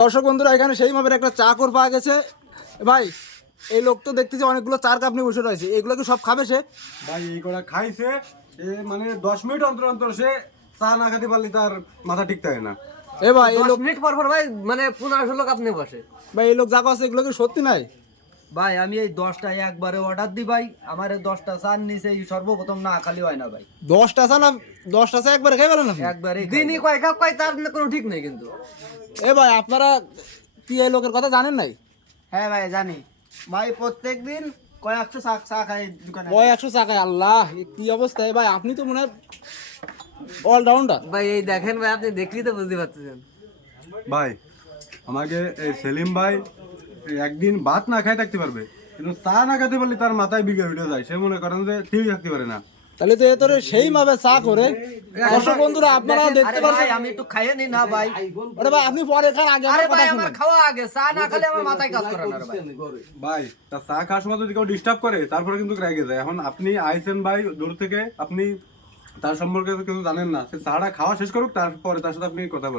দর্শক বন্ধুরা এখানে সেই মাপের একটা চা কর পাওয়া গেছে ভাই। এই লোক তো দেখতেছি অনেকগুলো চার কাপ নিয়ে বসে রয়েছে, এগুলো কি সব খাবে সে? ভাই এই কটা খাইছে, মানে 10 মিনিট অন্তর অন্তর সে চা না খেতে পারলে তার মাথা ঠিক থাকে না। এ ভাই এই 10 লোক, মিনিট পর পর ভাই মানে 15 লোক আপনি বসে। ভাই এই লোক যা করছে এগুলো কি সত্যি নাই? ভাই আমি এই 10টা একবারে অর্ডার দিই ভাই, আমার এই 10টা চার নিচে সর্বপ্রথম না খালি হয় না ভাই, 10টা চা না 10টা চা একবারে খাই পেলেন আপনি? একবারে দিনই কয় কাপ কয় তার কোনো ঠিক নেই কিন্তু। এ ভাই আপনারা কি এই লোকের কথা জানেন নাই? হ্যাঁ ভাই জানি ভাই, প্রত্যেকদিন কয়েকশো চা খাই দোকানে। ওই 100 চা খায়, আল্লাহ এ কি অবস্থা! এ ভাই আপনি তো মনে হয় অলরাউন্ডার। ভাই এই দেখেন ভাই, আপনি দেখলেই তো বুঝতে পারতেছেন। ভাই আমাকে এই সেলিম ভাই একদিন ভাত না খাই থাকতে পারবে, কিন্তু চা না খেতে পারলে তার মাথায় বিঘে উঠে যায়, সে মনে করেন যে ঠিক থাকতে পারে না। তাহলে তো এতরে সেই মাপে চা করে। দর্শক বন্ধুরা আপনারা দেখতে আরে পাচ্ছেন। ভাই আমি একটু খাইয়ে নি না ভাই। আরে ভাই আপনি পরে খান, আগে আরে আমার ভাই কথা আমার শুনুন। খাওয়া আগে, চা না খেলে আমার মাথায় কাজ করে না রে ভাই। ভাই তার চা খাওয়ার সময় যদি কেউ ডিস্টার্ব করে তারপরে কিন্তু রেগে যায়। এখন আপনি আইসেন ভাই দূর থেকে, আপনি তার সম্পর্কে কিছু জানেন না, সে চাটা খাওয়া শেষ করুক তারপরে তার সাথে আপনি কথা বলেন।